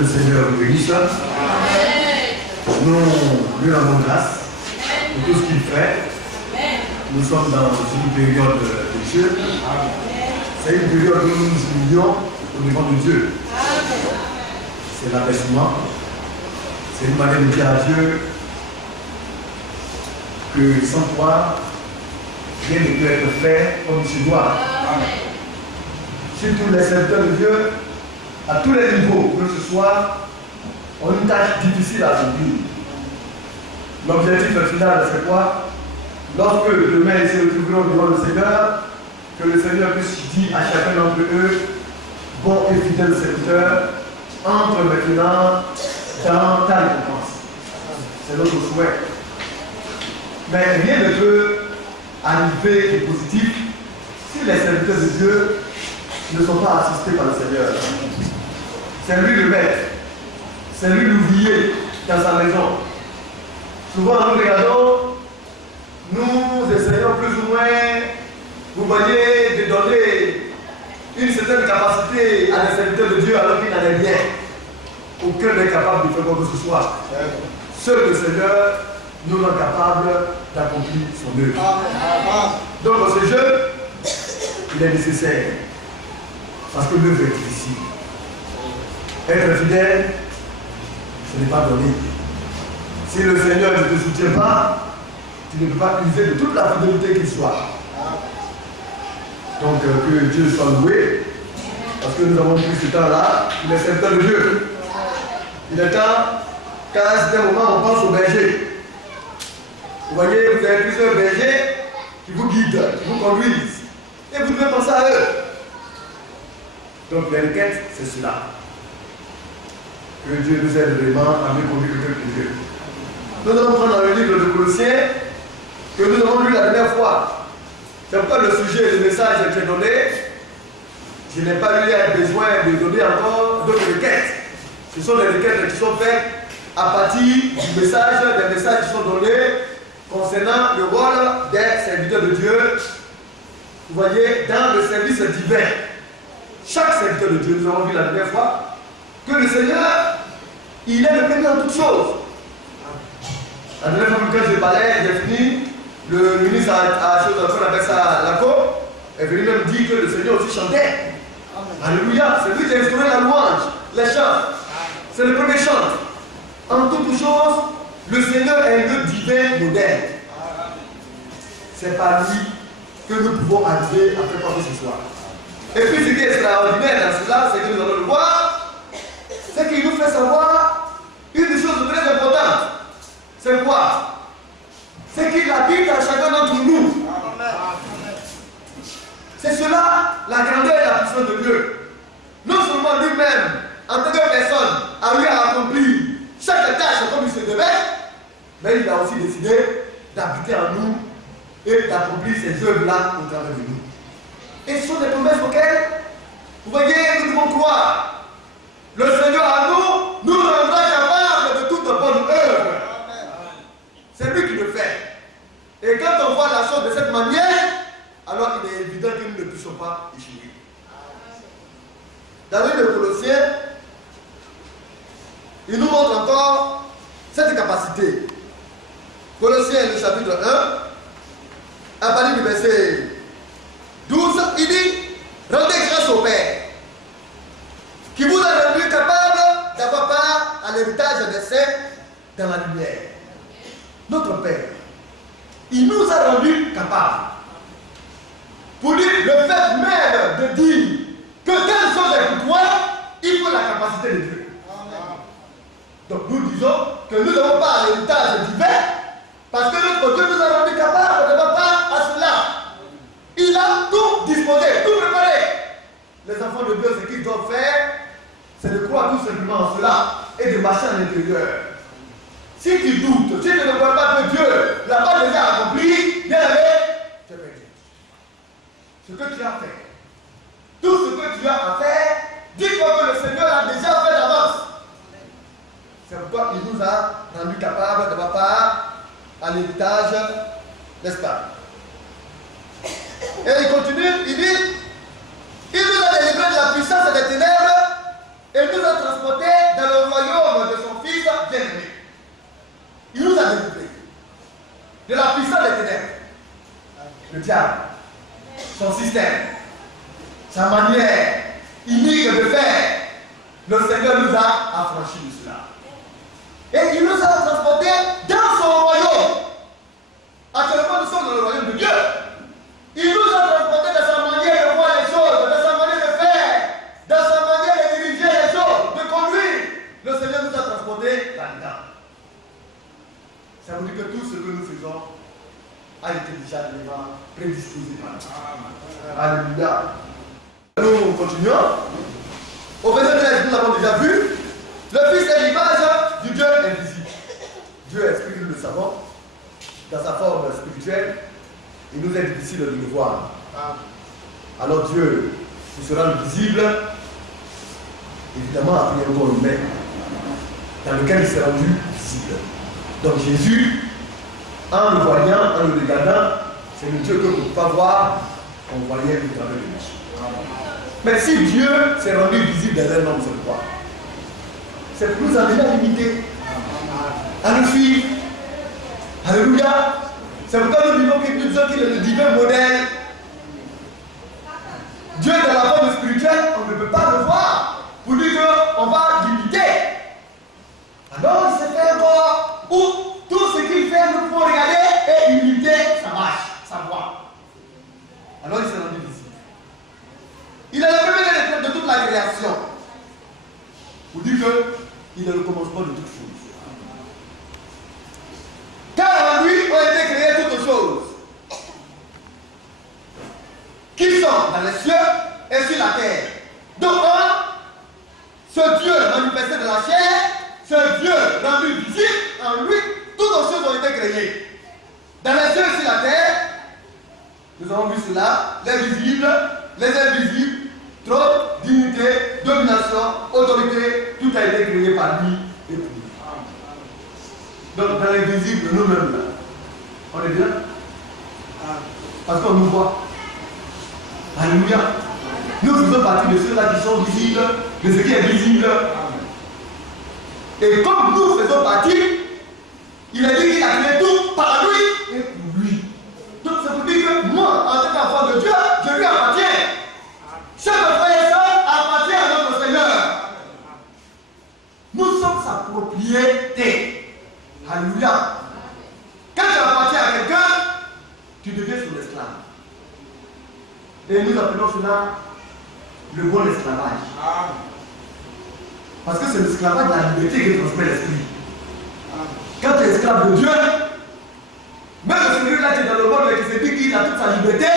le Seigneur nous bénisse. Nous lui rendons grâce pour tout ce qu'il fait. Nous sommes dans une période de Dieu. C'est une période où nous nous humilions au devant de Dieu. C'est l'abaissement. C'est une manière de dire à Dieu que sans toi, rien ne peut être fait comme tu dois. Surtout les serviteurs de Dieu, à tous les niveaux, que ce soit, ont une tâche difficile à accomplir. L'objectif final, c'est quoi? Lorsque demain ils se retrouveront devant le Seigneur, que le Seigneur puisse dire à chacun d'entre eux, bon et fidèle serviteur, entre maintenant dans ta récompense. C'est notre souhait. Mais rien ne peut arriver de positif si les serviteurs de Dieu ne sont pas assistés par le Seigneur. C'est lui le maître. C'est lui l'ouvrier dans sa maison. Souvent nous regardons, nous essayons plus ou moins, vous voyez, de donner une certaine capacité à des serviteurs de Dieu alors qu'il n'en est rien. Aucun n'est capable de faire quoi que ce soit. Seul le Seigneur nous rend capable d'accomplir son œuvre. Donc dans ce jeu, il est nécessaire. Parce que l'œuvre est difficile. Être fidèle, ce n'est pas donné. Si le Seigneur ne te soutient pas, tu ne peux pas user de toute la fidélité qu'il soit. Donc que Dieu soit loué, parce que nous avons pris ce temps-là, il est serviteur de Dieu. Il est temps qu'à un certain moment on pense aux bergers. Vous voyez, vous avez plusieurs bergers qui vous guident, qui vous conduisent. Et vous devez penser à eux. Donc les requêtes, c'est cela. Que Dieu nous aide vraiment à mieux conduire le peuple de Dieu. Nous allons prendre dans le livre de Colossiens que nous avons lu la dernière fois. C'est pourquoi le sujet du message qui est donné, je n'ai pas eu besoin de donner encore d'autres requêtes. Ce sont des requêtes qui sont faites à partir du message, des messages qui sont donnés concernant le rôle des serviteurs de Dieu. Vous voyez, dans le service divin. Chaque serviteur de Dieu, nous avons vu la dernière fois, que le Seigneur, il est le premier en toutes choses. La dernière fois, quand je parlais, j'ai fini, le ministre a chose qu'on appelle ça la côte, est venu même dire que le Seigneur aussi chantait. Alléluia, c'est lui qui a instauré la louange, les chants. C'est le premier chant. En toutes choses, le Seigneur est le divin modèle. C'est par lui que nous pouvons arriver à faire quoi que ce soit. Et puis ce qui est extraordinaire dans cela, c'est que nous allons le voir, c'est qu'il nous fait savoir une chose très importante. C'est quoi? C'est qu'il habite à chacun d'entre nous. C'est cela la grandeur et la puissance de Dieu. Non seulement lui-même, en tant que personne, a eu à accomplir chaque tâche comme il se devait, mais il a aussi décidé d'habiter en nous et d'accomplir ces œuvres-là au travers de nous. Et ce sont des promesses auxquelles, vous voyez, nous devons croire. Le Seigneur à nous rendra capable de toute bonne œuvre. C'est lui qui le fait. Et quand on voit la chose de cette manière, alors il est évident que nous ne puissions pas échouer. Dans le livre de Colossiens, il nous montre encore cette capacité. Colossiens, le chapitre 1, à partir du verset 12, il dit, rendez grâce au Père, qui vous a rendu capable d'avoir part à l'héritage des saints dans la lumière. Notre Père, il nous a rendu capables. Pour lui, le fait même de dire que telle chose est pour toi, il faut la capacité de Dieu. Donc nous disons que nous n'avons pas l'héritage divin, parce que notre Dieu nous a rendu capables d'avoir part à cela. Il a tout disposé, tout préparé. Les enfants de Dieu, ce qu'ils doivent faire, c'est de croire tout simplement en cela et de marcher à l'intérieur. Si tu doutes, si tu ne crois pas que Dieu l'a pas déjà accompli, bien aimé, tu es perdu. Ce que tu as fait, tout ce que tu as à faire, dis-toi que le Seigneur l'a déjà fait d'avance. C'est pourquoi il nous a rendu capables d'avoir part à l'héritage, n'est-ce pas? Et il continue, il dit, il nous a délivré de la puissance des ténèbres et nous a transportés dans le de la puissance des ténèbres. Le diable, son système, sa manière unique de faire, le Seigneur nous a affranchis de cela. Et il nous a transportés dans son royaume. Actuellement, nous sommes dans le royaume de Dieu. Il nous a transportés dans sa manière de voir les choses, dans sa manière de faire, dans sa manière de diriger les choses, de conduire. Le Seigneur nous a transportés là-dedans. Ça veut dire que tout ce que nous faisons a été déjà prédisposé par Dieu. Alléluia. Nous continuons. Au verset 13, nous avons déjà vu. Le Fils est l'image du Dieu invisible. Dieu est esprit, nous le savons, dans sa forme spirituelle. Il nous est difficile de le voir. Alors Dieu, qui se rend visible, évidemment, a pris un corps humain dans lequel il s'est rendu visible. Donc Jésus, en le voyant, en le regardant, c'est le Dieu que vous ne pouvez pas voir, on voyait le travers de lui. Mais si Dieu s'est rendu visible dans un homme, c'est quoi? C'est pour nous amener à l'imiter, à nous suivre. Alléluia. C'est pourquoi nous vivons qu'il est le divin modèle. Dieu dans la forme spirituelle, on ne peut pas le voir pour dire qu'on va l'imiter. Alors il s'est fait un corps où tout ce qu'il fait, nous pouvons regarder et imiter sa marche, sa voix. Alors il s'est rendu visible. Il est le premier de toute la création. Pour dire qu'il est le commencement de toutes choses. Car en lui ont été créées toutes choses qui sont dans les cieux et sur la terre. Donc, ce Dieu manifesté de la chair, ce Dieu rendu visible, en lui, toutes les choses ont été créées. Dans les cieux et sur la terre, nous avons vu cela, les visibles, les invisibles, trône, dignité, domination, autorité, tout a été créé par lui et pour lui. Donc dans l'invisible, nous-mêmes là, on est bien. Parce qu'on nous voit. Alléluia. Nous faisons partie de ceux-là qui sont visibles, de ce qui est visible. Et comme nous faisons partie, il a dit qu'il a créé tout par lui et pour lui. Donc ça veut dire que moi, en tant qu'enfant de Dieu, je lui appartiens. Chaque frère et soeur appartient à notre Seigneur. Nous sommes sa propriété. Alléluia. Quand tu appartiens à quelqu'un, tu deviens son esclave. Et nous appelons cela le bon esclavage. Parce que c'est l'esclavage de la liberté qui transmet l'esprit. Quand tu es esclave de Dieu, même celui-là qui est dans le monde et qui se dit qu'il a toute sa liberté,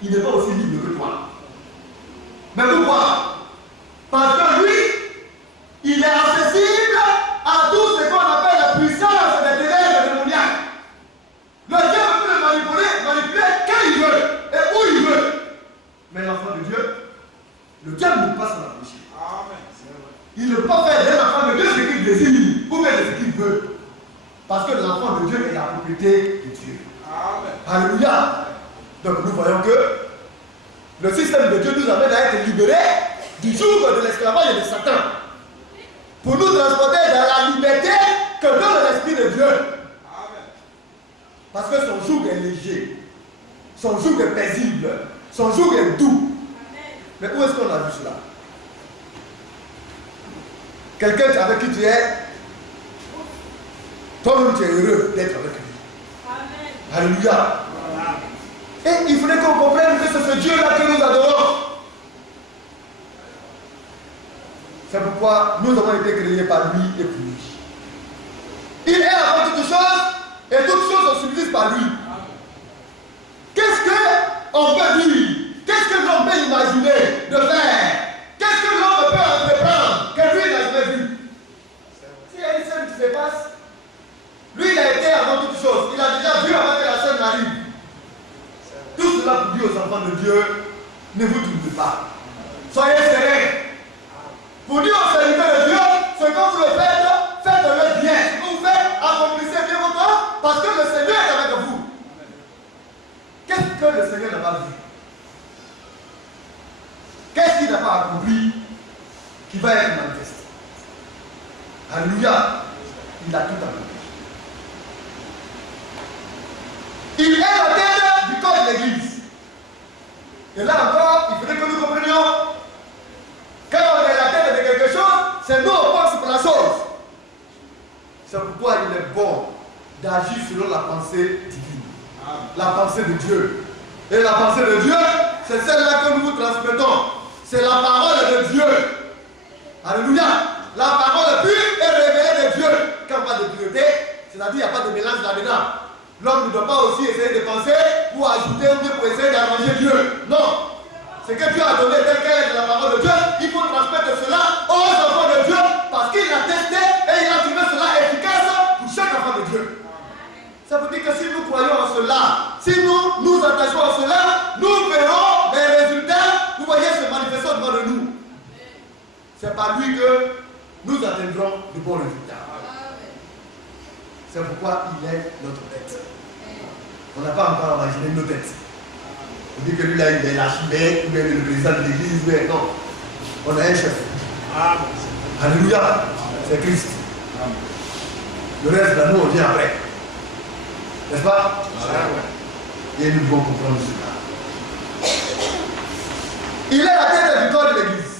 il n'est pas aussi libre que toi. Mais pourquoi? Parce que lui, il est accessible à tout ce qu'on appelle la puissance des ténèbres démoniaques. Le diable peut le manipuler quand il veut et où il veut. Mais l'enfant de Dieu, le diable ne peut pas s'en approcher. Il ne peut pas faire d'un enfant de Dieu ce qu'il désire ou même ce qu'il veut. Parce que l'enfant de Dieu est la propriété de Dieu. Alléluia. Donc nous voyons que le système de Dieu nous amène à être libérés du joug de l'esclavage et de Satan. Pour nous transporter dans la liberté que donne l'Esprit de Dieu. Parce que son joug est léger. Son joug est paisible. Son joug est doux. Mais où est-ce qu'on a vu cela? Quelqu'un avec qui tu es, toi-même tu es heureux d'être avec lui. Alléluia. Et il faudrait qu'on comprenne que c'est ce Dieu-là que nous adorons. C'est pourquoi nous avons été créés par lui et pour lui. Il est avant toutes choses et toutes choses sont subsises par lui. Qu'est-ce qu'on peut dire? Qu'est-ce que l'on peut imaginer de faire? Qu'est-ce que l'on peut entreprendre que lui n'a jamais vu? S'il y a une scène qui se passe, lui il a été avant toutes choses. Il a déjà vu avant que la scène arrive. Tout cela pour dire aux enfants de Dieu, ne vous trompez pas. Soyez sereins. Pour dire aux serviteurs de Dieu, ce que vous le faites, faites-le bien. Ce que vous faites, accomplissez bien votre œuvre, parce que le Seigneur est avec vous. Qu'est-ce que le Seigneur n'a pas vu? Qu'est-ce qu'il n'a pas accompli qui va être manifesté? Alléluia. Il a tout accompli. Il est la tête du corps de l'Église. Et là encore, il faudrait que nous comprenions. Quand on est la tête de quelque chose, c'est nous on pense pour la chose. C'est pourquoi il est bon d'agir selon la pensée divine. La pensée de Dieu. Et la pensée de Dieu, c'est celle-là que nous vous transmettons. C'est la parole de Dieu. Alléluia. La parole pure et révélée de Dieu. Quand on parle de pureté, c'est-à-dire qu'il n'y a pas de mélange là-dedans. L'homme ne doit pas aussi essayer de penser pour ajouter ou pour essayer d'arranger Dieu. Non. Ce que Dieu a donné tel quel est de la parole de Dieu, il faut transmettre cela aux enfants de Dieu parce qu'il a testé et il a trouvé cela efficace pour chaque enfant de Dieu. Ça veut dire que si nous croyons en cela, si nous nous attachons à cela, nous verrons les résultats, vous voyez, se manifester devant de nous. C'est par lui que nous atteindrons de bons résultats. C'est pourquoi il est notre tête. On n'a pas encore imaginé nos têtes. On dit que lui là, il est l'archevêque, ou bien le président de l'église, mais non. On a un chef. Alléluia. C'est Christ. Le reste, là, nous, on vient après. N'est-ce pas? Et nous devons comprendre cela. Il est la tête du corps de l'église.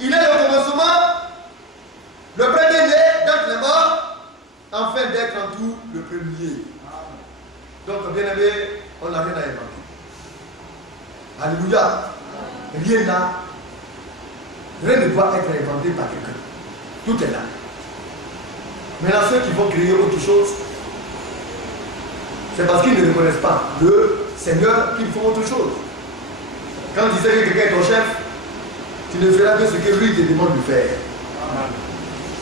Il est le commencement, le premier-né d'être les morts, afin d'être en tout le premier. Donc, bien aimé, on n'a rien à inventer. Alléluia. Rien là. Rien ne doit être inventé par quelqu'un. Tout est là. Maintenant, ceux qui vont créer autre chose, c'est parce qu'ils ne reconnaissent pas le Seigneur qu'ils font autre chose. Quand tu sais que quelqu'un est ton chef, tu ne feras que ce que lui te demande de faire.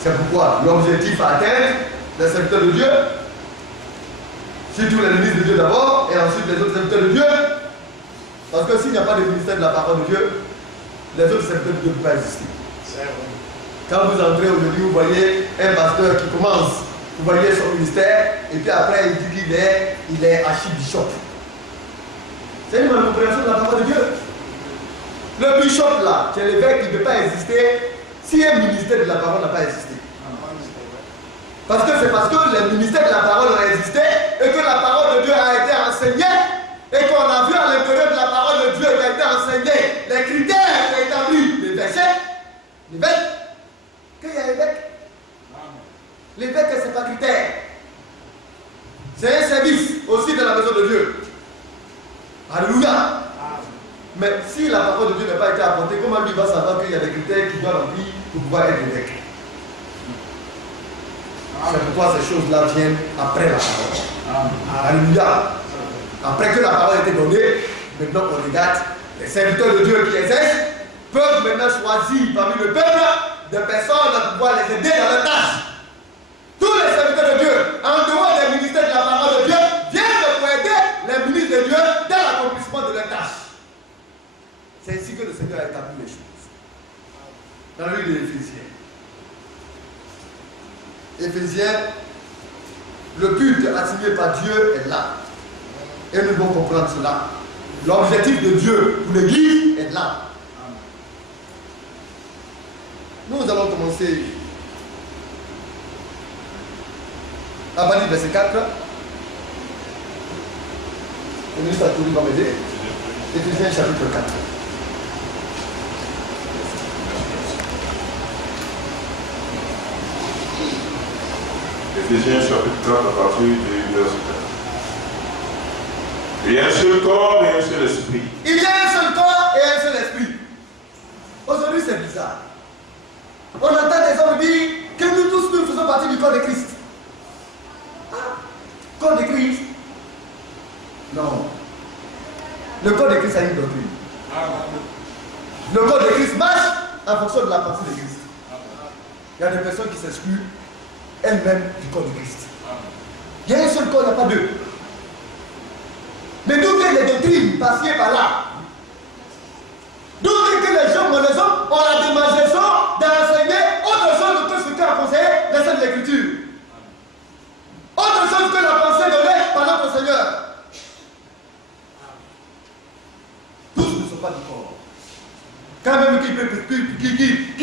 C'est pourquoi l'objectif à atteindre, les serviteurs de Dieu, surtout les ministres de Dieu d'abord, et ensuite les autres serviteurs de Dieu, parce que s'il n'y a pas de ministère de la parole de Dieu, les autres serviteurs de Dieu ne peuvent pas exister. Quand vous entrez aujourd'hui, vous voyez un pasteur qui commence, vous voyez son ministère, et puis après il dit qu'il est archibishop. C'est une incompréhension de la parole de Dieu. Le bishop là, c'est l'évêque qui ne peut pas exister si un ministère de la parole n'a pas existé. Parce que c'est parce que le ministère de la parole a existé et que la parole de Dieu a été enseignée et qu'on a vu à l'intérieur de la parole de Dieu qui a été enseignée les critères établis, les versets, l'évêque, qu'il y a l'évêque. L'évêque, c'est pas critère. C'est un service aussi de la maison de Dieu. Alléluia. Mais si la parole de Dieu n'a pas été apportée, comment lui va savoir qu'il y a des critères qu'il doit remplir pour pouvoir être évêque? C'est pourquoi ces choses-là viennent après la parole. Alléluia. Après que la parole a été donnée, maintenant on regarde, les serviteurs de Dieu qui exercent peuvent maintenant choisir parmi le peuple des personnes à pouvoir les aider dans leurs tâches. Tous les serviteurs de Dieu, en dehors des ministères de la parole de Dieu, viennent pour aider les ministres de Dieu dans l'accomplissement de leurs tâches. C'est ainsi que le Seigneur a établi les choses. Dans le livre d'Éphésiens. Éphésiens, le but assigné par Dieu est là. Et nous devons comprendre cela. L'objectif de Dieu pour l'Église est là. Nous allons commencer à partir du verset 4. Le ministre Atouri va m'aider. Éphésiens chapitre 4. Éphésiens chapitre 4 à partir du verset 4. Il y a un seul corps et un seul esprit. Il y a un seul corps et un seul esprit. Aujourd'hui c'est bizarre. On entend des hommes dire que nous tous nous faisons partie du corps de Christ. Ah, corps de Christ? Non. Le corps de Christ a une doctrine. Le corps de Christ marche en fonction de la pensée de Christ. Il y a des personnes qui s'excluent elles-mêmes du corps de Christ. Il y a un seul corps, il n'y a pas deux. Mais d'où viennent les doctrines par-ci et par-là? D'où vient que les hommes ont la démangeaison d'enseigner autre chose que ce qu'a conseillé les Saintes Écritures. Autre chose que la pensée donnée par notre Seigneur. Tous ne sont pas du corps. Quand même qui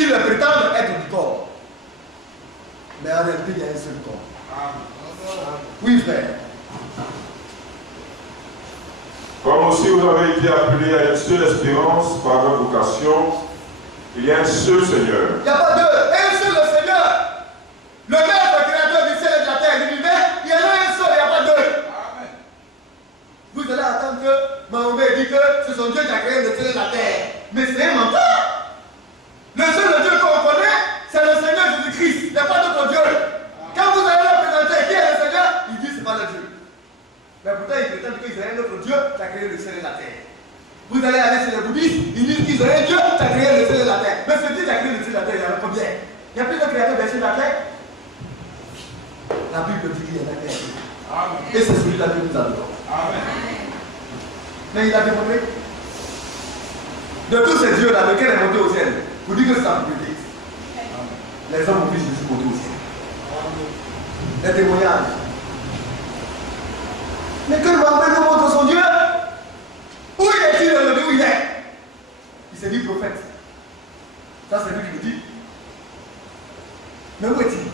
le prétendent être du corps. Mais en réalité, il y a un seul corps. Oui, frère. aussi vous avez été appelés à une seule espérance par votre vocation. Il y a un seul Seigneur. Il n'y a pas deux. Un seul le Seigneur. Le Maître créateur du ciel et de la terre, l'univers, il y en a un seul, il n'y a pas deux. Amen. Vous allez attendre que Mahomet dit que c'est son Dieu qui a créé le ciel et la terre. Mais c'est un menteur. Le seul Dieu qu'on connaît, c'est le Seigneur Jésus-Christ. Il n'y a pas d'autre Dieu. Quand vous allez leur présenter qui est le Seigneur, il dit c'est pas le Dieu. Mais pourtant, ils prétendent qu'ils ont un autre Dieu qui a créé le ciel et la terre. Vous allez aller chez les bouddhistes, ils disent qu'ils ont un Dieu qui a créé le ciel et la terre. Mais ce Dieu qui a créé le ciel et la terre, il y en a combien? Il y a plus de créateurs des ciel et la terre. La Bible dit qu'il y en a qu'un. Et c'est celui-là que nous adorons. Mais il a démontré. De tous ces dieux-là, lequel est monté au ciel? Vous dites que c'est la Bible. Les hommes ont vu Jésus monter au ciel. Les témoignages. Mais que Mahomet nous montre son Dieu? Où est-il le lieu où il est? Il s'est dit prophète. Ça, c'est lui qui le dit. Mais où est-il?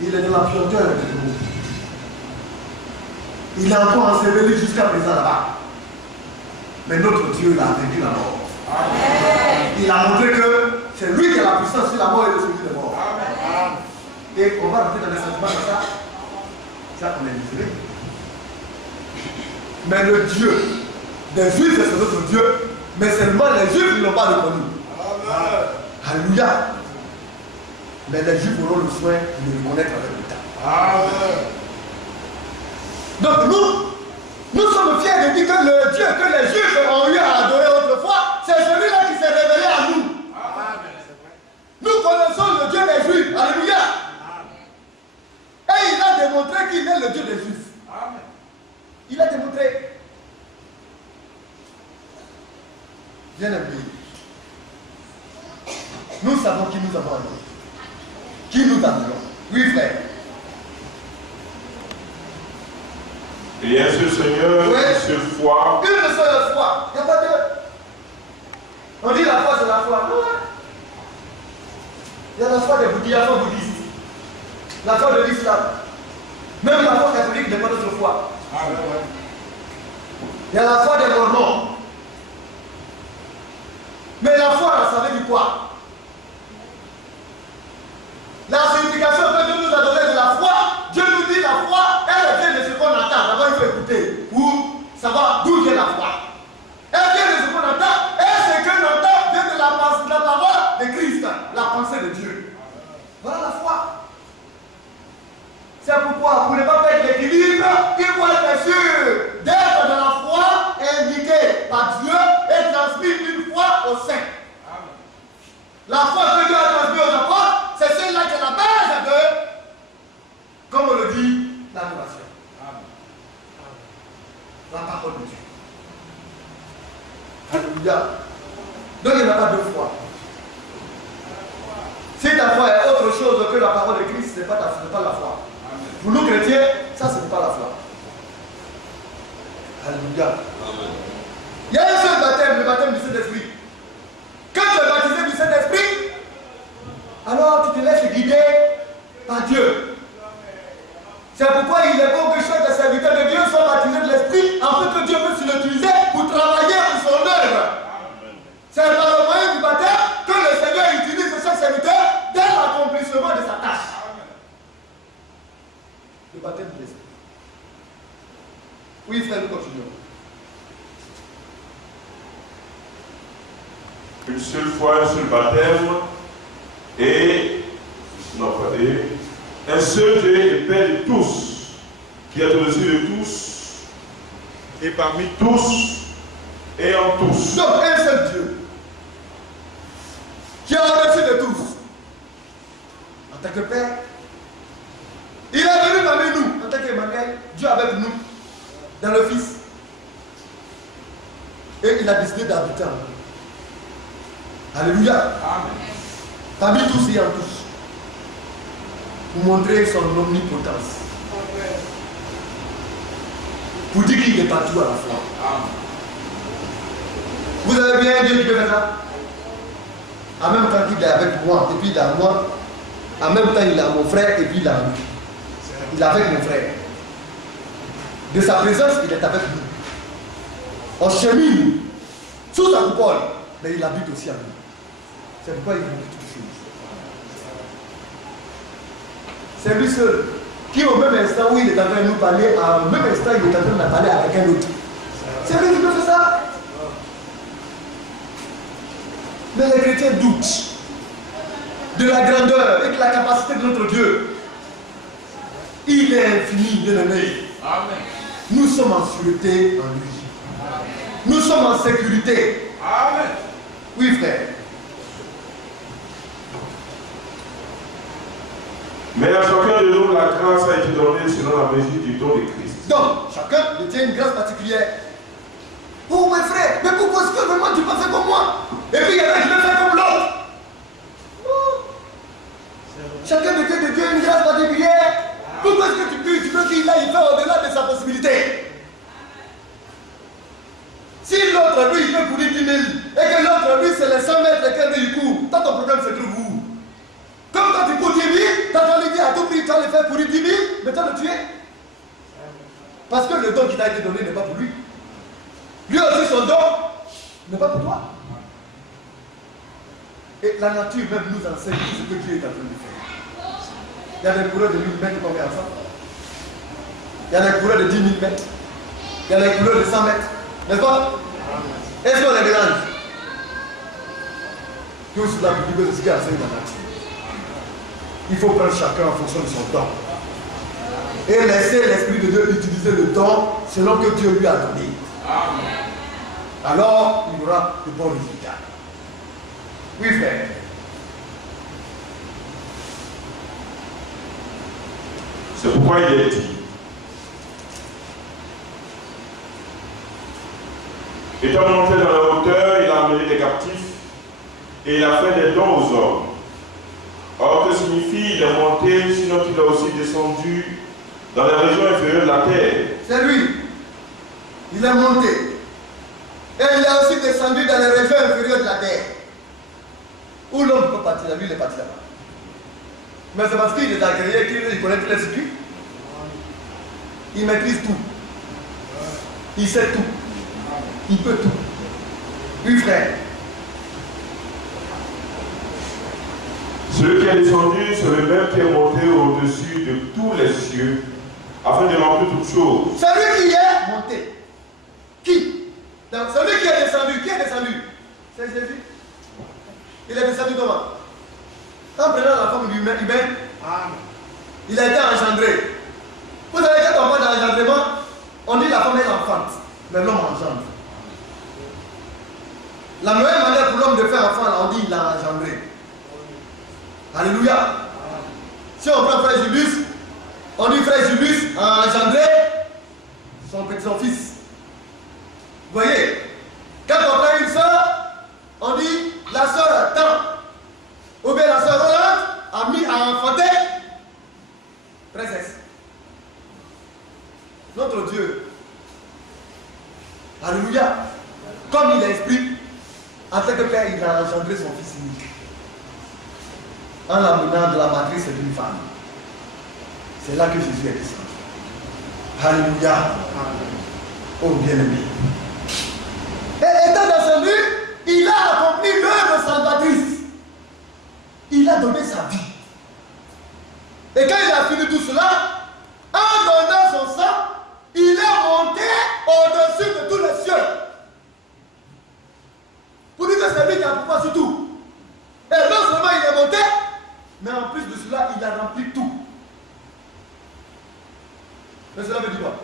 Il est dans la puanteur de nous. Il est encore enseveli jusqu'à présent là-bas. Mais notre Dieu l'a vaincu la mort. Amen. Il a montré que c'est lui qui a la puissance sur la mort et le celui des morts. Amen. Et on va rentrer dans les sentiments comme ça. Ça, on est désolé. Mais le Dieu des Juifs, c'est notre Dieu. Mais seulement les Juifs ne l'ont pas reconnu. Amen. Alléluia. Mais les Juifs auront le soin de le reconnaître avec le temps. Amen. Donc nous sommes fiers de dire que le Dieu que les Juifs ont eu à adorer autrefois, c'est celui-là qui s'est révélé à nous. Amen. Nous connaissons le Dieu des Juifs. Alléluia. Amen. Et il a démontré qu'il est le Dieu des Juifs. Amen. Il a démontré. Bien-aimés, nous savons qui nous avons adoré. Qui nous adorons. Oui, frère. Il y a un seul Seigneur, oui. Une seule foi. Une seule foi. Il n'y a pas deux. On dit la foi, c'est la foi. Non. Il y a la foi des bouddhistes, la foi bouddhiste. La foi de l'islam. Même la foi catholique n'est pas notre foi. Il y a la foi des mormons. Mais la foi, ça veut dire quoi? La signification que Dieu nous a donnée de la foi, Dieu nous dit la foi, elle vient de ce qu'on entend. D'abord, il faut écouter pour savoir d'où vient la foi. Elle vient de ce qu'on entend, et ce que l'on entend vient de la parole de Christ, la pensée de Dieu. Voilà la foi. C'est pourquoi, pour ne pas perdre l'équilibre, il faut être sûr d'être dans la foi indiquée par Dieu et transmise une foi au sein. La foi que Dieu a transmise aux apôtres, c'est celle-là qui est la base de, comme on le dit, l'adoration. La parole de Dieu. Alléluia. Donc il n'y en a pas deux fois. Si ta foi est autre chose que la parole de Christ, ce n'est pas la foi. Pour nous chrétiens, ça ce n'est pas la foi. Alléluia. Il y a un seul baptême, le baptême du Saint-Esprit. Quand tu es baptisé du Saint-Esprit, alors tu te laisses guider par Dieu. C'est pourquoi il est bon que chaque serviteur de Dieu soit baptisé de l'Esprit, afin que Dieu puisse l'utiliser pour travailler pour son œuvre. C'est par le moyen du baptême que le Seigneur utilise chaque serviteur dès l'accomplissement de sa tâche. Le baptême de l'Esprit. Oui, frère, nous continuons. Une seule foi, un seul baptême et un seul Dieu et Père de tous, qui est au-dessus de tous et parmi tous et en tous. Donc un seul Dieu qui est au-dessus de tous en tant que Père. Il est venu parmi nous en tant qu'Emmanuel, Dieu avec nous dans le Fils, et il a décidé d'habiter en nous. Alléluia. Amen. Parmi tous et en tous. Pour montrer son omnipotence. Amen. Pour dire qu'il est partout à la fois. Amen. Vous avez bien Dieu qui peut faire ça? En même temps qu'il est avec moi, et puis il est à moi. En même temps il est à mon frère, et puis il est avec mon frère. De sa présence, il est avec nous. On chemine sous sa coupole, mais il habite aussi à nous. C'est pourquoi il habite toutes choses. C'est lui seul qui, au même instant où il est en train de nous parler, au même instant, il est en train de parler avec un autre. C'est lui qui peut faire ça. Mais les chrétiens doutent de la grandeur et de la capacité de notre Dieu. Il est infini, bien-aimé. Amen. Nous sommes en sûreté en lui. Nous sommes en sécurité. Amen. Oui, frère. Mais à chacun de nous, la grâce a été donnée selon la mesure du don de Christ. Donc, chacun détient une grâce particulière. Oh, mes frères, mais pourquoi est-ce que vraiment tu peux faire comme moi? Et puis il y en a qui veulent faire comme l'autre. Oh. Chacun détient de Dieu une grâce particulière. Pourquoi est-ce que tu veux qu'il aille faire au-delà de sa possibilité? Si l'autre, lui, il peut courir 10 000 et que l'autre, lui, c'est les 100 mètres lesquels lui, il court, toi, ton problème se trouve où? Comme quand tu cours 10 000, tu as l'idée à tout prix, tu vas le faire courir 10 000, mais tu vas le tuer. Parce que le don qui t'a été donné n'est pas pour lui. Lui aussi, son don n'est pas pour toi. Et la nature même nous enseigne tout ce que Dieu est en train de faire. Il y a des coureurs de 1000 mètres combien ensemble? Il y a des coureurs de 10 000 mètres. Il y a des coureurs de 100 mètres. N'est-ce pas? Est-ce qu'on les dérange? Tout cela pour dire que c'est ce qui enseigne la nature. Il faut prendre chacun en fonction de son don. Et laisser l'Esprit de Dieu utiliser le don selon que Dieu lui a donné. Amen. Alors, il y aura de bons résultats. Oui, frère. C'est pourquoi il est dit. Étant monté dans la hauteur, il a amené les captifs et il a fait des dons aux hommes. Or, que signifie il est monté, sinon qu'il a aussi descendu dans les régions inférieures de la terre? C'est lui. Il est monté. Et il est aussi descendu dans les régions inférieures de la terre. Où l'homme peut partir, lui il est parti là-bas. Mais c'est parce qu'il est agréé qu'il connaît tous les circuits. Il maîtrise tout. Il sait tout. Il peut tout. Oui, frère. Celui qui est descendu, c'est le même qui est monté au-dessus de tous les cieux, afin de remplir toutes choses. Celui qui est monté. Qui? Donc, celui qui est descendu. Qui est descendu? C'est Jésus. Il est descendu comment? En prenant la forme humaine. Il a été engendré. Vous savez, quand on parle d'engendrement, on dit la femme est enfante, mais l'homme engendre. La meilleure manière pour l'homme de faire enfant, on dit il a engendré. Alléluia. Si on prend frère Julius, on dit frère Julius a engendré son fils. Vous voyez, quand on prend une soeur, on dit la soeur tant. Ou bien la soeur Rolande a enfanté princesse. Notre Dieu, alléluia, comme il est esprit, en tant que père, il a engendré son fils unique. En l'amenant de la matrice d'une femme. C'est là que Jésus est descendu. Alléluia. Oh bien-aimé. Et étant descendu, il a accompli l'œuvre salvatrice. Il a donné sa vie. Et quand il a fini tout cela, en donnant son sang, il est monté au-dessus de tous les cieux. Pour dire que c'est lui qui a pouvoir sur tout. Et non seulement il est monté, mais en plus de cela, il a rempli tout. Mais cela veut dire quoi?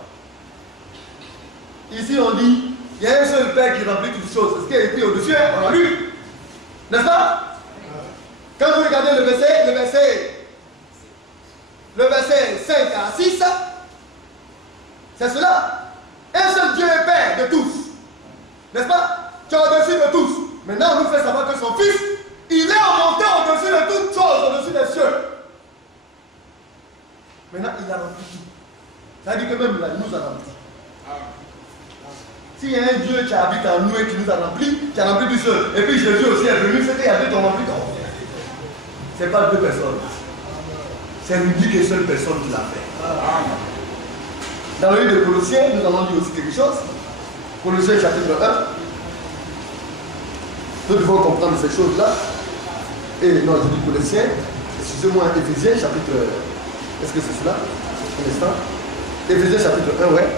Ici on dit, il y a un seul Père qui remplit toutes choses. C'est ce qui est écrit au-dessus, on l'a lu. N'est-ce pas? Quand vous regardez le verset 5 à 6, c'est cela. Un seul Dieu est Père de tous. N'est-ce pas? Tu es au-dessus de tous. Maintenant, on nous fait savoir que son Fils, il est monté au-dessus de toutes choses, au-dessus des cieux. Maintenant, il a rempli tout. Ça veut dire que même là, il nous a rempli. S'il y a un Dieu qui habite en nous et qui nous a rempli, qui a rempli du seul, et puis Jésus aussi est venu, c'est qu'il y a deux rempli. Ce n'est pas deux personnes. C'est l'unique et seule personne qui l'a fait. Dans le livre de Colossiens, nous avons dit aussi quelque chose. Colossiens chapitre 1. Nous devons comprendre ces choses-là. Et non, je dis Colossiens, excusez-moi, Éphésiens chapitre. Est-ce que c'est cela? Un instant. Éphésiens chapitre 1, ouais.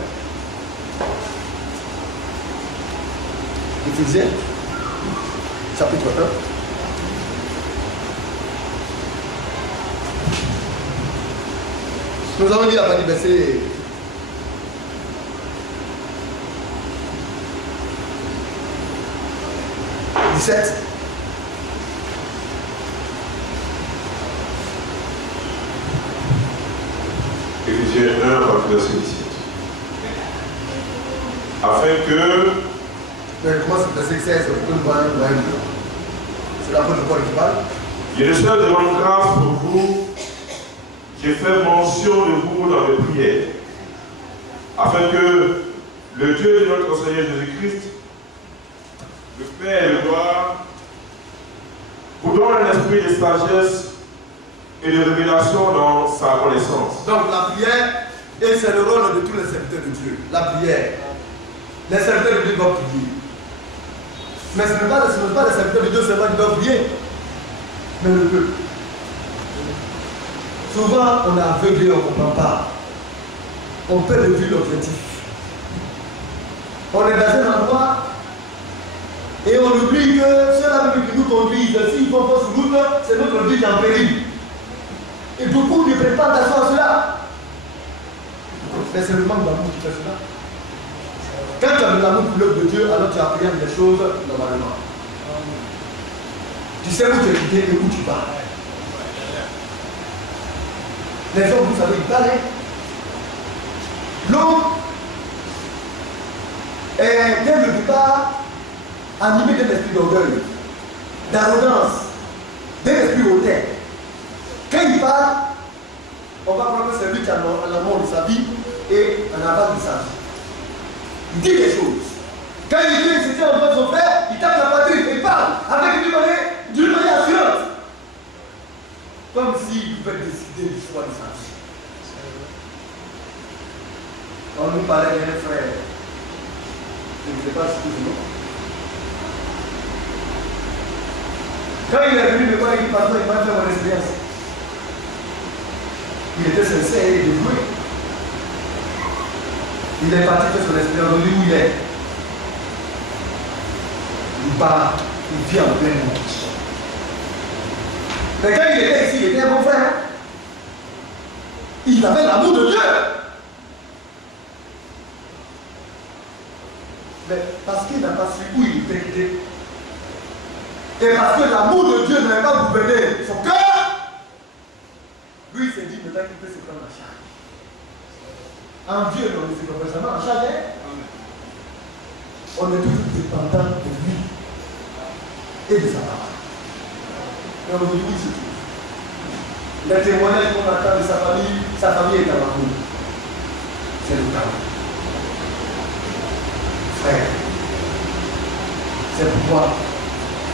Éphésiens chapitre 1. Nous avons dit la partie verset 17. Éphésiens 1, verset 17. Afin que. Comment c'est verset 16? C'est la bonne parole qui parle. Je le seul de rendre grâce pour vous. J'ai fait mention de vous dans mes prières, afin que le Dieu de notre Seigneur Jésus-Christ, le Père et le gloire, vous donne un esprit de sagesse et de révélation dans sa connaissance. Donc la prière, et c'est le rôle de tous les serviteurs de Dieu. La prière. Les serviteurs de Dieu doivent prier. Mais ce n'est pas les serviteurs de Dieu seulement qui doivent prier, mais le peuple. Souvent, on est aveuglé, on ne comprend pas. On perd de vue l'objectif. On est dans un endroit et on oublie que ceux-là qui nous conduisent, s'ils font fausse route, c'est notre vie en péril. Et beaucoup ne prennent pas attention à cela. Mais c'est le manque d'amour qui fait cela. Quand tu as de l'amour pour l'œuvre de Dieu, alors tu appréhendes des choses normalement. Tu sais où tu es quitté et où tu vas. Les hommes, vous savez, ils parlent. L'homme est dès le départ animé d'un esprit d'orgueil, d'arrogance, d'un esprit hautain. Quand il parle, on va prendre celui qui a la mort de sa vie et en aval de sa vie. Il dit des choses. Quand il dit que c'était en de son frère, il tape la patrie et il parle avec d'une manière assurante. Comme s'il pouvait décider du choix de sa vie. On nous parlait d'un frère. Je ne sais pas si c'est nous. Quand il est venu me voir, il dit pardon, il m'a fait mon expérience. Il était sincère et dévoué. Il est parti faire son expérience, on dit où il est. Il part, il vit en plein monde. Mais quand il était ici, il était un bon frère. Il avait l'amour de Dieu. Mais parce qu'il n'a pas su où il était quitté, et parce que l'amour de Dieu n'avait pas gouverné son cœur, lui il s'est dit maintenant qu'il peut se prendre en charge. En Dieu, on ne se prend pas seulement en charge. On est toujours dépendant de lui et de sa parole. Mais aujourd'hui, où il se trouve? Les témoignages qu'on attend de sa famille est à l'amour. C'est le cas. Frère, c'est pourquoi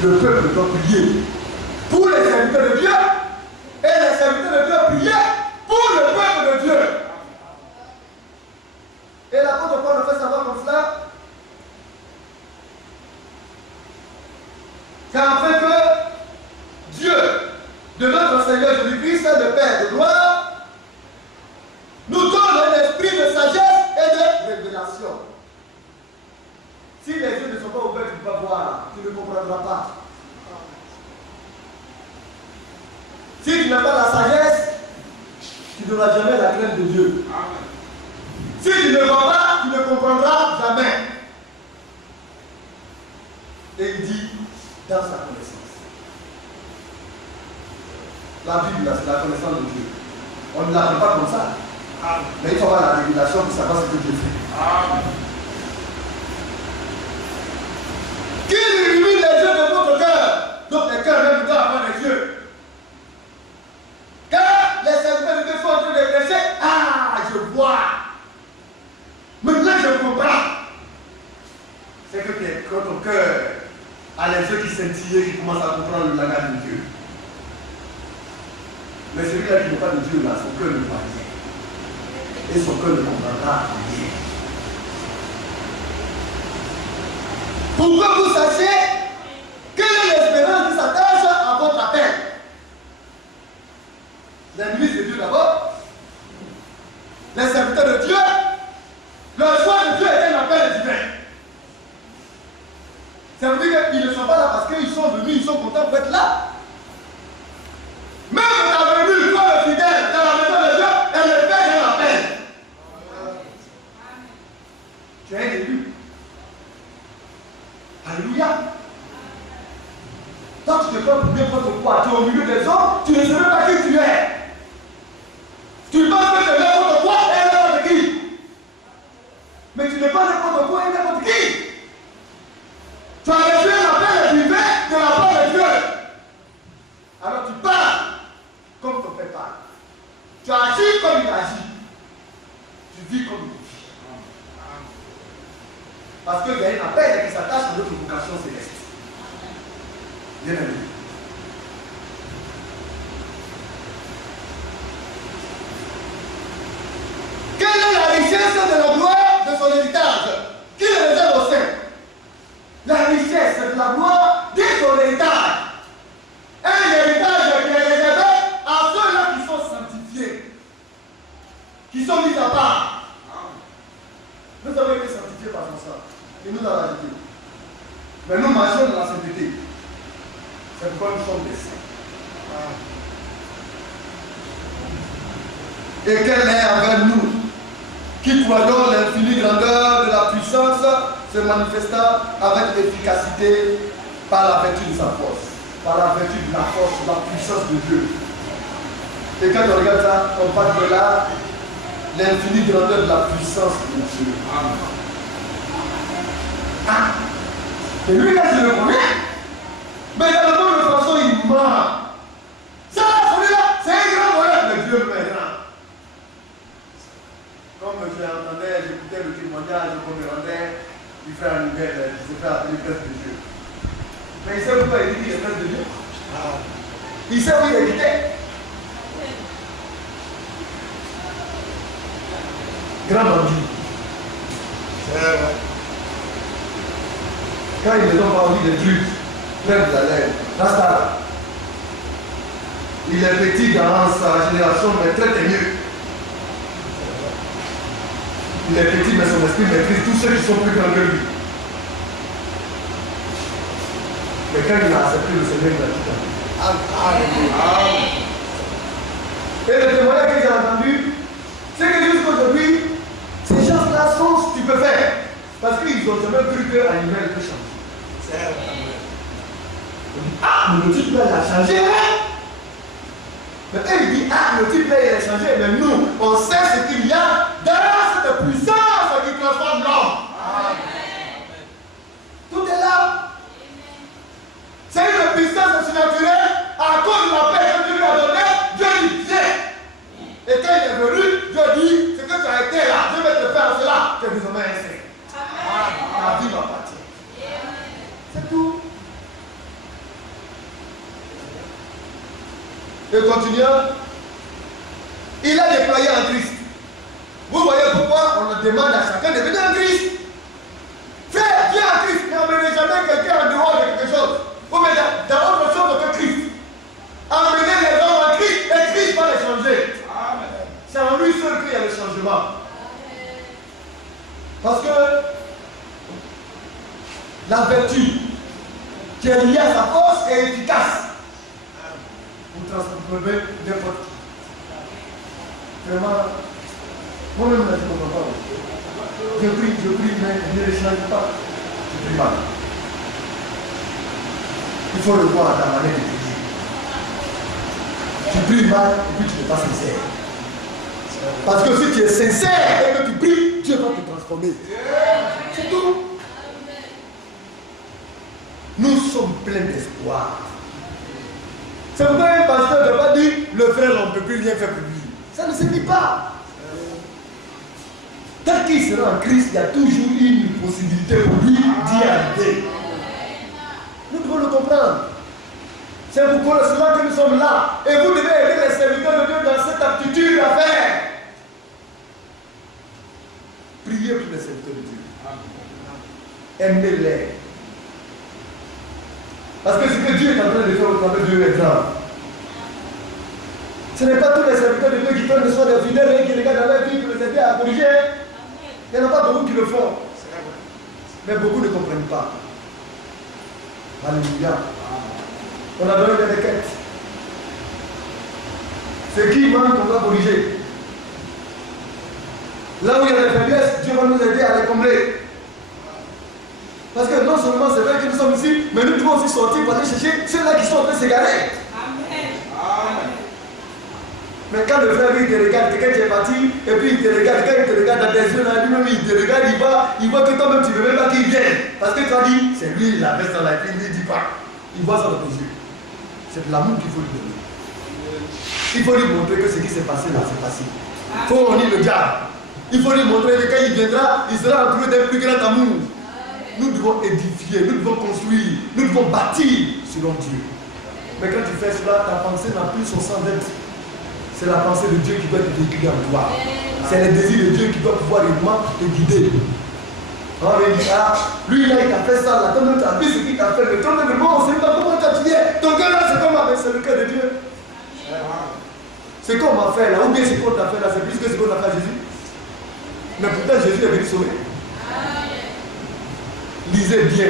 le peuple doit prier pour les serviteurs de Dieu et les serviteurs de Dieu prier pour le peuple de Dieu. Et l'apôtre Paul nous fait savoir comme cela qu'afin que Dieu, de notre Seigneur Jésus-Christ, le Père de gloire, nous donne un esprit de sagesse et de révélation. Si les yeux ne sont pas ouverts, tu ne peux pas voir, tu ne comprendras pas. Si tu n'as pas la sagesse, tu n'auras jamais la crainte de Dieu. Si tu ne vois pas, tu ne comprendras jamais. Et il dit, dans sa connaissance. La Bible, c'est la connaissance de Dieu. On ne l'appelle pas comme ça. Mais il faut avoir la révélation pour savoir ce que Dieu fait. Amen. Qu'il illumine les yeux de votre cœur. Donc les cœurs même doivent avoir les yeux. Quand les serviteurs de Dieu sont en train de prêcher, je vois. Maintenant je comprends. C'est que quand ton cœur a les yeux qui scintillent, qui commencent à comprendre le langage de Dieu. Mais celui-là qui n'est pas de Dieu, là, son cœur ne voit rien. Et son cœur ne comprendra rien. Pour que vous sachiez quelle est l'espérance qui s'attache à votre appel. Les ministres de Dieu d'abord, les serviteurs de Dieu, le choix de Dieu est un appel divin. Ça veut dire qu'ils ne sont pas là parce qu'ils sont venus, ils sont contents pour être là. Même ta venue, toi le fidèle, dans la maison de Dieu, elle le fait un appel. Tu es un élu. Alléluia. Quand tu te prends pour n'importe quoi, tu es au milieu des hommes, tu ne sais même pas qui tu es. Tu penses que c'est n'importe quoi et n'importe qui. Mais tu n'es pas n'importe quoi et n'importe qui. Tu as reçu un appel divin de la part de Dieu. Alors tu parles comme ton père parle. Tu agis comme il agit. Tu vis comme il vit. Parce qu'il y a un appel qui s'attache à notre vocation céleste. Bien aimé. Quelle est la richesse de la gloire de son héritage qu'il réserve au sein? La richesse de la gloire de son héritage. Un héritage qui est réservé à ceux-là qui sont sanctifiés, qui sont mis à part. Nous avons été sanctifiés par son sang. Et nous avons été. Mais nous marchons dans la sainteté. C'est pourquoi nous sommes des saints. Et quelle est avec nous qui croyons l'infinie grandeur de la puissance se manifestant avec efficacité par la vertu de sa force, par la vertu de la force, de la puissance de Dieu. Et quand on regarde ça, on parle de là, l'infinie grandeur de la puissance de Dieu. Ah. Et lui là, je le connais. Mais dans le monde de façon, il ment. Ça, celui-là, c'est un grand bonheur, mais Dieu me est grand. Comme j'écoutais le témoignage qu'on me rendait du frère Nouvelle, qui se fait appeler Prince de Dieu. Mais il sait pourquoi il dit qu'il est Prince de Dieu. Il sait où il est quitté. Grand bandit. Quand ils ne ont pas envie de trucs, plein de la laine, Rasta. Il est petit dans sa génération, mais très teigneux. Il est petit, mais son esprit maîtrise tous ceux qui sont plus grands que lui. Mais quand il a accepté le Seigneur, il a tout Amen. Et le témoignage que j'ai entendu, c'est que jusqu'aujourd'hui, ces gens-là sont stupéfaits. Parce qu'ils n'ont jamais cru qu'Animal peut changer. C'est vrai. Ah, mais le type là, il a changé, hein? Mais il dit, ah, le type là, il a changé. Mais nous, on sait ce qu'il y a dans cette puissance qui transforme l'homme. Tout est là. C'est une puissance surnaturelle à cause de la paix que Dieu lui a donnée. Dieu dit, viens. Et quand il est venu, Dieu dit, c'est que tu as été là, je vais te faire cela. Tu es désormais un saint. Ta vie m'appartient. C'est tout. Et continuons. Il a déployé en Christ. Vous voyez pourquoi on demande à chacun de venir en Christ. Frère, viens en Christ. N'emmenez jamais quelqu'un en dehors de quelque chose. Vous mettez dans autre chose que Christ. Emmenez les hommes en Christ et Christ va les changer. C'est en lui seul qu'il y a le changement. Parce que la vertu qui est liée à sa force est efficace. Vous transformez n'importe qui. Vraiment, moi-même, je ne comprends pas. Je prie, mais je ne les change pas. Je prie mal. Il faut le voir à ta manière de prier. Tu pries mal et puis tu n'es pas sincère. Parce que si tu es sincère et que tu pries, Dieu va te transformer. C'est tout. Nous sommes pleins d'espoir. C'est pourquoi un pasteur ne va pas dire le frère, on ne peut plus rien faire pour lui. Ça ne se dit pas. Tant qu'il sera en Christ, il y a toujours une possibilité pour lui d'y arriver. Nous devons le comprendre. C'est pourquoi cela que nous sommes là. Et vous devez aider les serviteurs de Dieu dans cette aptitude à faire. Priez pour les serviteurs de Dieu. Aimez-les. Parce que ce que Dieu est en train de faire au travers de Dieu est grave. Ce n'est pas tous les serviteurs de Dieu qui prennent le soin des fidèles et qui regardent dans leur vie pour les aider à corriger. Il n'y en a pas beaucoup qui le font. Mais beaucoup ne comprennent pas. Alléluia. On a donné des requêtes. Ce qui manque, on va corriger. Là où il y a des faiblesses, Dieu va nous aider à les combler. Parce que non seulement c'est vrai que nous sommes ici, mais nous devons aussi sortir pour aller chercher ceux-là qui sont en train de s'égarer. Amen. Mais quand le frère il te regarde, quelqu'un qui est parti, et puis il te regarde, quand il te regarde dans tes yeux, là, lui-même il te regarde, il voit que toi-même tu ne veux même pas qu'il vienne. Parce que tu as dit, c'est lui, il a fait ça là, il ne dit pas. Il voit ça dans tes yeux. C'est de l'amour qu'il faut lui donner. Il faut lui montrer que ce qui s'est passé là, c'est passé. Il faut honner le diable. Il faut lui montrer que quand il viendra, il sera entouré d'un plus grand amour. Nous devons édifier, nous devons construire, nous devons bâtir selon Dieu. Mais quand tu fais cela, ta pensée n'a plus son sens d'être. C'est la pensée de Dieu qui doit te véhiculer en toi. C'est le désir de Dieu qui doit pouvoir réellement te guider. On va dire, ah, lui là il a fait ça, là, toi-même tu as vu ce qu'il t'a fait, mais toi-même, bon, on ne sait pas comment tu es. Ton cœur là, c'est comme avec, c'est le cœur de Dieu. Ce qu'on m'a fait là, ou bien ce qu'on t'a fait là, c'est plus que ce qu'on a fait à Jésus. Mais pourtant Jésus est venu sauver. Lisez bien.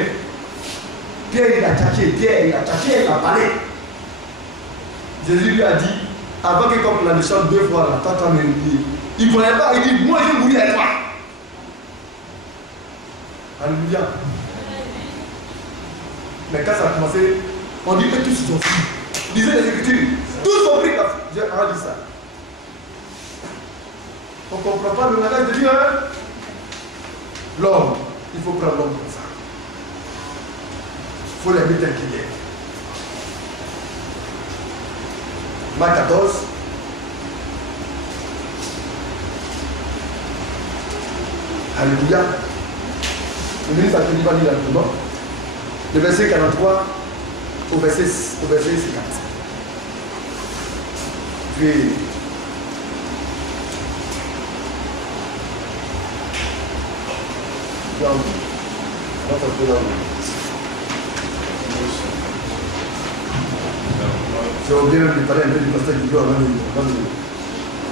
Pierre il a tchatché, il a parlé. Jésus lui a dit, avant que comme la chante 2 fois là, t'entends me dire. Il ne voyait pas, il dit, moi je mourir avec toi. Alléluia. Mais quand ça a commencé, on dit que tous sont pris. Lisez les Écritures, tous sont pris. J'ai dit ça. On ne comprend pas le langage de Dieu. Hein? L'homme, il faut prendre l'homme comme ça. Il faut l'aimer tel qu'il est. Marc 14. Alléluia. Le ministre a tenu va lire rapidement. Le verset 43 au verset 50. Puis j'ai oublié même de parler un peu du pasteur Guido avant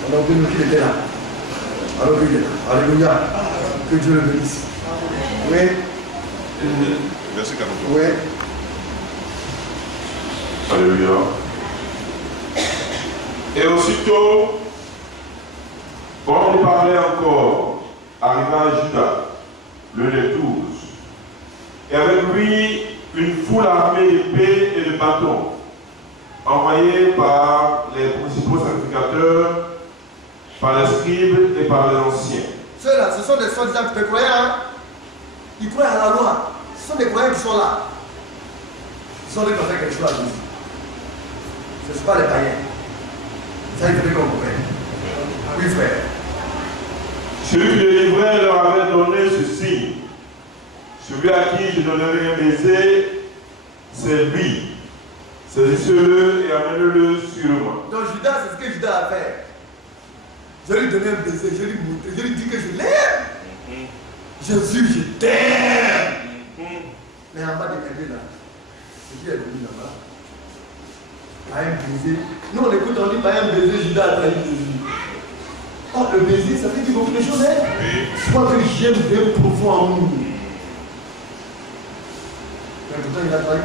on a oublié qu'il était là. Alors il est là. Alléluia. Que Dieu le bénisse. Oui. Verset 43. Oui. Alléluia. Et aussitôt, on lui parlait encore, arriva Judas, le des 12, et avec lui une foule armée d'épées et de bâtons, envoyés par les principaux sacrificateurs, par les scribes et par les anciens. Ceux-là, ce sont des soldats des croyants. Hein? Ils croient à la loi. Ce sont des croyants qui sont là. Ils sont là pour faire quelque chose à Jésus. Ce ne sont pas les païens. Ça, il faudrait qu'on comprenne. Oui, frère. Celui qui le livrait leur avait donné ceci. Celui à qui je donnerai un baiser, c'est lui. Saisissez-le et amène-le sur moi. Donc Judas, c'est ce que Judas a fait. Je lui donne un baiser, je lui montre, je lui dis que je l'aime. Jésus, je t'aime. Mais en bas de quelqu'un là, c'est qui est venu là-bas? Par un baiser. Nous on écoute, on dit par un baiser, Judas a trahi Jésus. Oh, le baiser, ça fait dire beaucoup de choses, hein? Je crois que j'aime d'un profond amour. Mais pourtant il a trahi.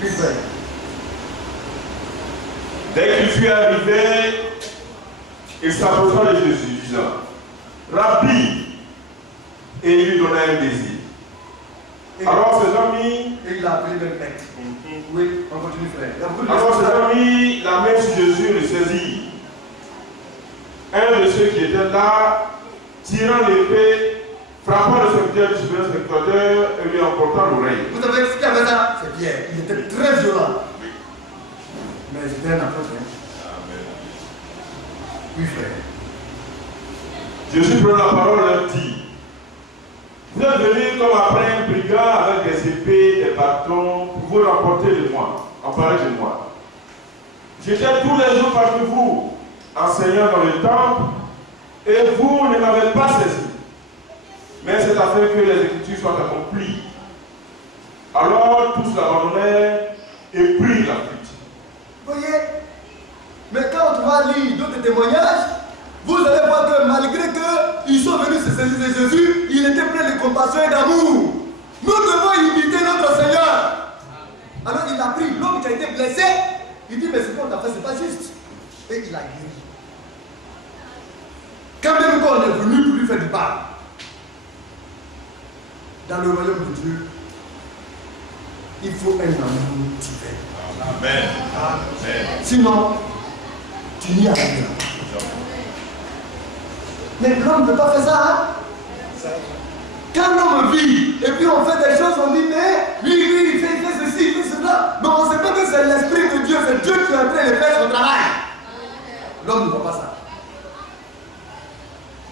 Oui, frère. Dès qu'il fut arrivé, il s'approcha de Jésus, disant, Rabbi, et il lui donna un baiser. Alors ses amis, et il a appelé le maître. Oui, on continue, frère. Alors ses amis, la main sur Jésus le saisit. Un de ceux qui étaient là, tirant l'épée, frappant le serviteur du spectateur et lui emportant l'oreille. Vous savez ce qu'il y avait là? C'est Pierre. Il était très violent. Mais c'était un apôtre. Oui, frère. Jésus prenant la parole leur dit, vous êtes venus comme après un brigand avec des épées, des bâtons, pour vous remporter de moi, emparer de moi. J'étais tous les jours parmi vous, enseignant dans le temple, et vous ne m'avez pas saisi. Mais c'est afin que les Écritures soient accomplies. Alors tous l'abandonnèrent et prirent la fuite. Voyez, mais quand on va lire d'autres témoignages, vous allez voir que malgré qu'ils sont venus se saisir de Jésus, il était plein de compassion et d'amour. Nous devons imiter notre Seigneur. Alors il a pris l'homme qui a été blessé. Il dit, mais ce qu'on t'a fait, c'est pas juste. Et il a guéri. Quand même qu'on est venu pour lui faire du mal, dans le royaume de Dieu, il faut un amour divin. Amen. Amen. Sinon, tu n'y arrives pas. Mais l'homme ne peut pas faire ça. Hein? Quand l'homme vit, et puis on fait des choses, on dit, mais lui, il fait ceci, il fait cela. Mais on ne sait pas que c'est l'Esprit de Dieu, c'est Dieu qui est en train de faire son travail. L'homme ne voit pas ça.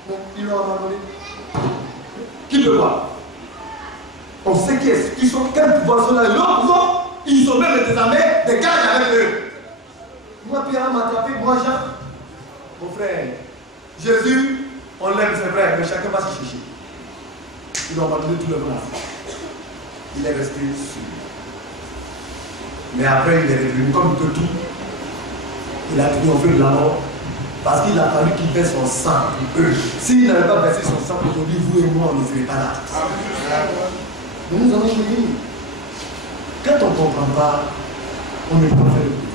Donc, ils l'ont abandonné. Qui peut voir? On sait qui sont, quel pouvoir sont là. Ils sont même désormais des gardes avec eux. Moi, Pierre m'a attrapé, moi, Jean. Mon frère, Jésus, on l'aime, c'est vrai, mais chacun va se chercher. Ils ont abandonné tout le monde. Il est resté sûr. Mais après, il est revenu comme que tout. Il a triomphé de la mort. Parce qu'il a fallu qu'il verse son sang pour eux. S'il n'avait pas versé son sang pour aujourd'hui, vous et moi, on ne serait pas là. Mais nous allons venir. Quand on ne comprend pas, on ne peut pas faire le coup.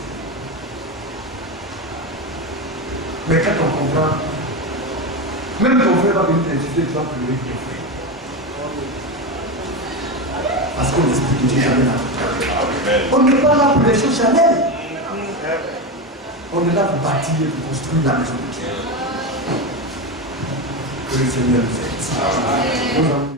Mais quand on comprend, même ton frère va venir t'insulter, tu vas pleurer pour ton frère. Parce qu'on explique que Dieu est jamais là. On n'est pas là pour les choses charnelles. On est là pour bâtir, pour construire la maison de Dieu. Que le Seigneur nous aide.